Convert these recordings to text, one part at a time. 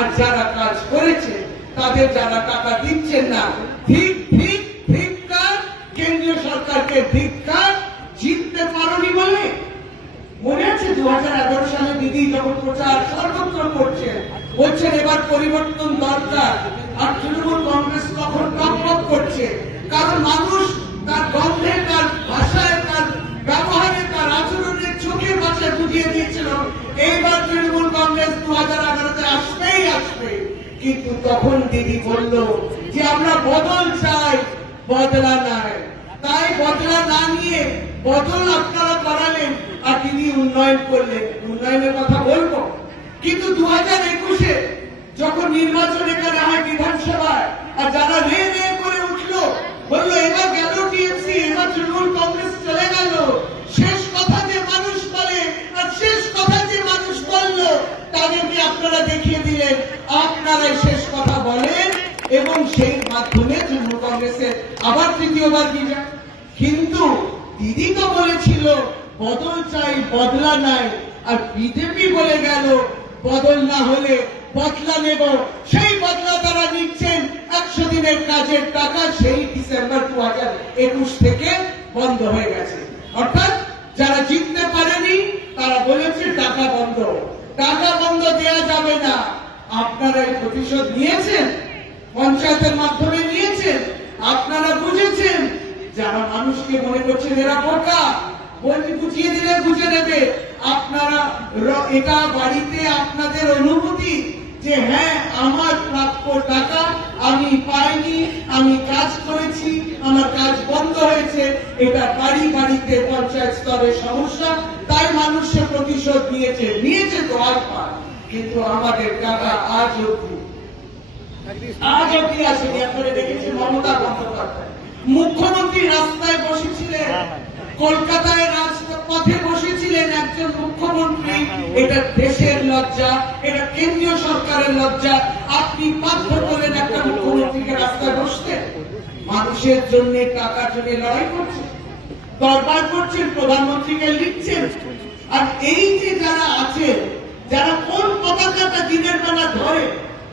আর যারা কাজ করেছে তাদের যারা টাকা দিচ্ছেন না, ঠিক ঠিক ধিক্কার, কেন্দ্রীয় সরকারকে ধিক্কার। জিততে পারোনি বলে মনে আছে 2011 সালে দিদি যখন প্রচার সর্বত্র করছেন, বলছেন এবার পরিবর্তন দরকার, আর তৃণমূল কংগ্রেস তখন টক করছে, কারণ মানুষ তার গন্ধে, তার ভাষায়, তার ব্যবহারে, তার আচরণের চোখের ভাষায় বুঝিয়ে দিয়েছিল এইবার তৃণমূল কংগ্রেস 2011-তে আসবেই আসবে। কিন্তু তখন দিদি বলল যে আমরা বদল চাই, বদলা নাই। তাই বদলা না নিয়ে বদল আপনারা করালেন, আর দিদি উন্নয়ন করলেন। উন্নয়নের কথা বলবো, কিন্তু 2021-এ যখন নির্বাচন এখানে হয় বিধানসভায়, আর যারা রে রে করে উঠলো, বললো এবার গেল টিএমসি, এবার তৃণমূল কংগ্রেস চলে গেল, শেষ কথা যে মানুষ বলে আর শেষ কথা যে মানুষ বললো তাদেরকে আপনারা দেখিয়ে দিলেন আপনারাই শেষ কথা বলেন, এবং সেই মাধ্যমে তৃণমূল কংগ্রেসের আবার তৃতীয়বার বিজয়। কিন্তু দিদি তো বলেছিল বদল চাই, বদলা নাই, আর বিজেপি বলে গেল বদল না হলে বদলা নেব। সেই বদলা তারা নিচ্ছেন 100 দিনের কাজের টাকা, সেই ডিসেম্বর 2021 থেকে বন্ধ হয়ে গেছে। অর্থাৎ যারা জিততে পারেনি তারা বলেছে টাকা বন্ধ, টাকা বন্ধ দেয়া যাবে না। আপনারা এই প্রতিশোধ নিয়েছেন, পঞ্চায়েতের মাধ্যমে নিয়েছেন, আপনারা বুঝেছেন। যারা মানুষকে মনে করছেন এরা বোকা, বলতে বুঝিয়ে দিলে বুঝে নেবে, আপনারা এটা বাড়িতে আপনাদের অনুভূতি যে হ্যাঁ আমার প্রাপ্য টাকা আমি পাইনি, আমি কাজ করেছি, আমার কাজ বন্ধ হয়েছে, এটা বাড়ি বাড়িতে পঞ্চায়েত স্তরের সমস্যা। তাই মানুষের প্রতিশোধ নিয়েছে তো একবার, কিন্তু আমাদের টাকা আজ অব্দি আসেনি। আপনারা দেখেছেন মমতা বন্দ্যোপাধ্যায় মুখ্যমন্ত্রী রাস্তায় বসেছিলেন, কলকাতায় রাজপথে বসেছিলেন একজন মুখ্যমন্ত্রী। এটা দেশের লজ্জা, এটা কেন্দ্রীয় সরকারের লজ্জা। আপনি বাধ্য করেন একটা মুখ্যমন্ত্রীকে রাস্তায় বসতে? মানুষের জন্য, টাকার জন্য লড়াই করছেন, দরবার করছেন, প্রধানমন্ত্রীকে লিখছেন। আর এই যে যারা আছেন, যারা কোন পতাকাটা দিনের বেলা ধরে,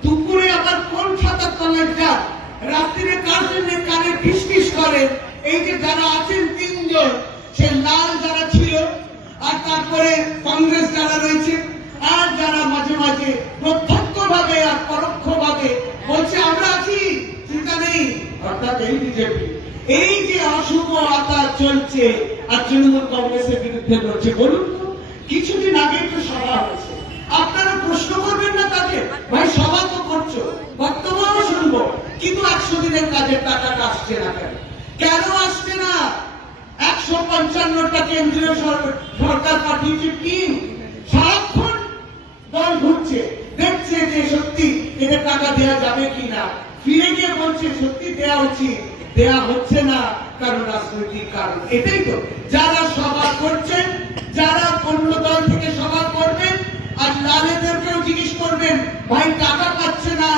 দুপুরে আবার কোন ছাতার তলায় যান, রাত্রিরে কার জন্য কানে ফিসফিস করেন, এই যে যারা আছেন তিনজন, সে লাল যারা ছিল, আর তারপরে কংগ্রেস যারা রয়েছে, আর যারা মাঝে মাঝে প্রত্যক্ষ ভাবে আর পরোক্ষ ভাবে বলছে আমরা আছি, চিন্তা নেই, অর্থাৎ এই বিজেপি। এই যে অশুভ আচার চলছে আর তৃণমূল কংগ্রেসের বিরুদ্ধে লড়ছে, বলুন তো কিছুদিন আগে তো সভা হয়েছে, আপনারা প্রশ্ন করবেন না তাকে? ভাই সভা তো করছো, বক্তব্যও শুনবো, কিন্তু 100 দিনের কাজের টাকাটা আসছে না কেন? কেন আসছে না? 155টা কেন্দ্রীয় সরকার পাঠিয়েছে টিম, সারাক্ষণ দল ঘুরছে, দেখছে যে সত্যি এদের টাকা দেওয়া যাবে কিনা, ফিরে গিয়ে বলছে সত্যি দেওয়া উচিত, দেওয়া হচ্ছে না, কারণ রাজনৈতিক কারণ। এটাই তো যারা সভা করছেন, যারা অন্য দল থেকে সভা করবেন, আর লালেদেরকেও জিজ্ঞেস করবেন ভাই টাকা পাচ্ছে না,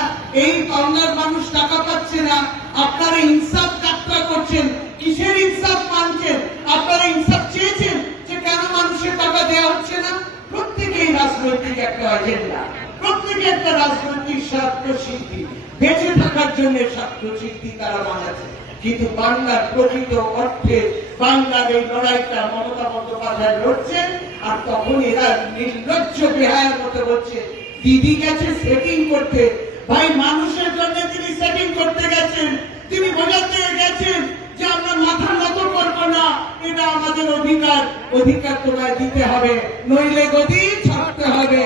এই বাংলার মানুষ টাকা পাচ্ছে না, আপনারা ইনসাফ যাত্রা করছেন, কিসের ইনসাফ মানছেন? আপনারা ইনসাফ চেয়েছেন যে কেন মানুষের টাকা দেওয়া হচ্ছে না? প্রত্যেকেই রাজনৈতিক একটা এজেন্ডা, প্রত্যেকে একটা রাজনৈতিক স্বার্থ সিদ্ধি, বেঁচে থাকার জন্য স্বার্থ সিদ্ধি তারা বানাচ্ছে। কিন্তু বাংলার প্রকৃত অর্থে বাংলার এই লড়াইটা মমতা বন্দ্যোপাধ্যায় লড়ছেন, আর তখন এরা নির্লজ্জ বেহায়ের মতো বলছে দিদি গেছে সেটিং করতে। ভাই মানুষের জন্য তিনি সেটিং করতে গেছেন, তিনি বোঝাতে গেছেন যে আমরা মাথা নত করবো না, এটা আমাদের অধিকার, অধিকার তোমায় দিতে হবে, নইলে গদি ছাড়তে হবে।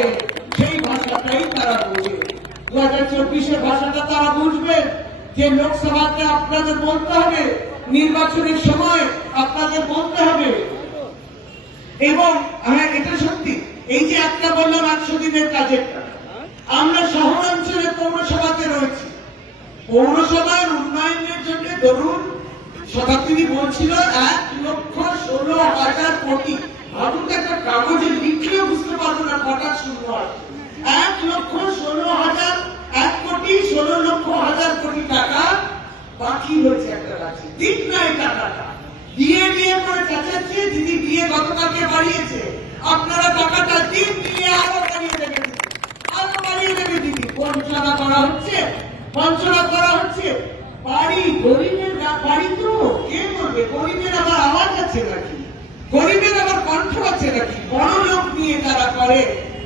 সেই ভাষাটাই তারা বোঝে, 2024-এর ভাষাটা তারা বুঝবেন যে লোকসভাতে আপনাদের বলতে হবে, নির্বাচনের সময় আপনাদের বলতে হবে। এবং হ্যাঁ এটা সত্যি, এই যে একটা বললাম 100 দিনের কাজের টাকা, আমরা শহরাঞ্চলে পৌরসভাতে রয়েছি, পৌরসভার উন্নয়নের জন্য ধরুন শতাব্দী বলছিল 1,16,000 কোটি। ভাবুন একটা কাগজে লিখলেও বুঝতে পারবো না কটা শূন্য আছে। 1,16,000, 1,16,00,000 কোটি টাকা বাকি রয়েছে একটা রাজ্যে। দিন না এই টাকাটা দিয়ে দিয়ে করে চাচাচ্ছে, দিদি দিয়ে গতকালকে বাড়িয়েছে, আপনারা টাকাটা দিন দিয়ে আরো বাড়িয়ে দেবে, আরো বাড়িয়ে দেবে দিদি। কোন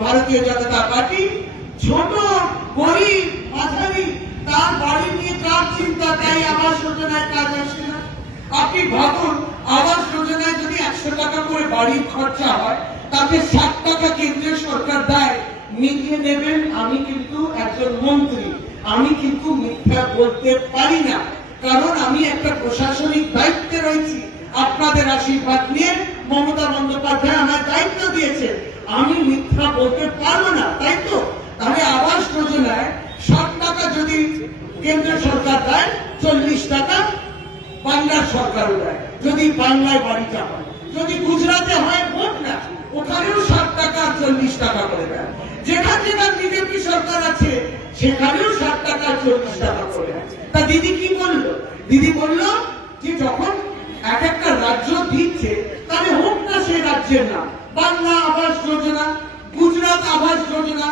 ভারতীয় জনতা পার্টি। ছোট গরিব মাঝারি তার বাড়ি নিয়ে কার চিন্তা, তাই আবাস যোজনায় কাজ আসে না। আপনি ভাবুন, আবাস যোজনায় যদি 100 টাকা করে বাড়ির খরচা হয়, তাতে 60 টাকা কেন্দ্রীয় সরকার দেয়, মিলিয়ে নেবেন। আমি কিন্তু একজন মন্ত্রী, আমি কিন্তু মিথ্যা বলতে পারি না, কারণ আমি একটা প্রশাসনিক দায়িত্বে রয়েছি। আপনাদের আশীর্বাদ নিয়ে মমতা বন্দ্যোপাধ্যায় আমার দায়িত্ব দিয়েছে, আমি মিথ্যা বলতে পারবো না, তাই তো? তাহলে আবাস যোজনায় 60 টাকা যদি কেন্দ্র সরকার দেয়, 40 টাকা বাংলার সরকারও দেয়, যদি বাংলায় বাড়িটা হয়। যদি গুজরাটে হয় ভোট না, ওখানেও 60 টাকা 40 টাকা করে দেয়। যেখানে যেখানে বিজেপি সরকার আছে সেখানেও 60 টাকা 40 টাকা করে দেয়। তা দিদি কি বললো? দিদি বললো যে যখন এক একটা রাজ্য দিচ্ছে, তাহলে হোক না সেই রাজ্যের নাম, বাংলা আবাস যোজনা, গুজরাট আবাস যোজনা,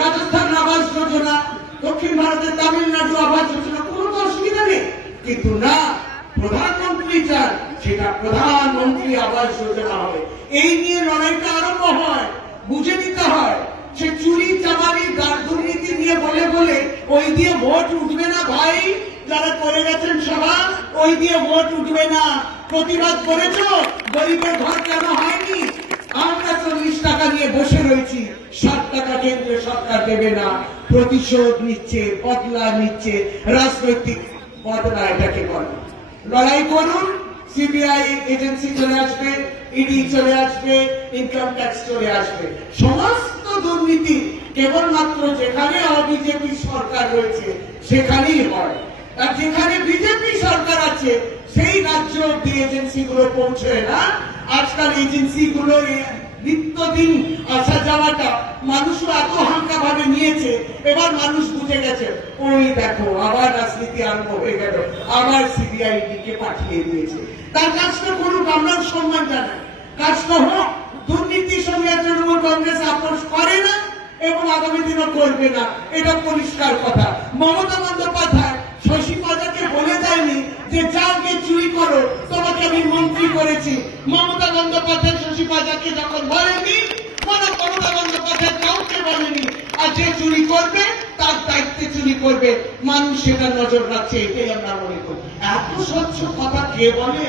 রাজস্থান আবাস যোজনা, দক্ষিণ ভারতের তামিলনাড়ু আবাস যোজনা, কোনো তো অসুবিধা নেই। কিন্তু না, প্রধানমন্ত্রী চান সেটা প্রধানমন্ত্রী আবাস যোজনা হবে। এই নিয়ে লড়াইটা আরম্ভ হয়, বুঝে নিতে হয়। সে চুরি চামারি দুর্নীতি নিয়ে বলে বলে ওই দিয়ে ভোট উঠবে না ভাই। যারা করে গেছেন সভা, ওই দিয়ে ভোট উঠবে না। প্রতিবাদ করেছো, গরিবের ঘর কেন হয়নি? আমরা 40 টাকা নিয়ে বসে রয়েছি, 60 টাকা কেন্দ্রীয় সরকার দেবে না। প্রতিশোধ নিচ্ছে, বদলা নিচ্ছে, রাজনৈতিক বদলা এটাকে বলে। লড়াই করুন, সিবিআই এজেন্সি চলে আসবে, ইডি চলে আসবে, ইনকাম ট্যাক্স চলে আসবে। সমস্ত দুর্নীতি কেবলমাত্র যেখানে বিজেপি সরকার রয়েছে সেখানেই হয়, আর যেখানে বিজেপি সরকার আছে সেই রাজ্য অব্দি এজেন্সি গুলো পৌঁছয় না। আজকাল এজেন্সি গুলো নিত্যদিন আসা যাওয়াটা মানুষও এত হালকা ভাবে নিয়েছে, এবার মানুষ বুঝে গেছে, ওই দেখো আবার রাজনীতি আরম্ভ হয়ে গেল, আবার সিবিআই কে পাঠিয়ে দিয়েছে। তার কাজটা করুক, আমরা সম্মান জানাই, কাজটা হোক। দুর্নীতির সঙ্গে তৃণমূল কংগ্রেস আপোষ করে না এবং আগামী দিনও করবে না, এটা পরিষ্কার কথা। মমতা বন্দ্যোপাধ্যায় শশী পাজাকে বলে দেয়নি যে যাও গিয়ে চুরি করো, তোমাকে আমি মন্ত্রী করেছি। মমতা বন্দ্যোপাধ্যায় শশী পাজাকে যখন বলেনি, মমতা বন্দ্যোপাধ্যায় কাউকে বলেনি। আর যে চুরি করবে তার দায়িত্বে চুরি করবে, মানুষ সেটা নজর রাখছে, এটাই আমরা মনে করি। এত স্বচ্ছ কথা কে বলে?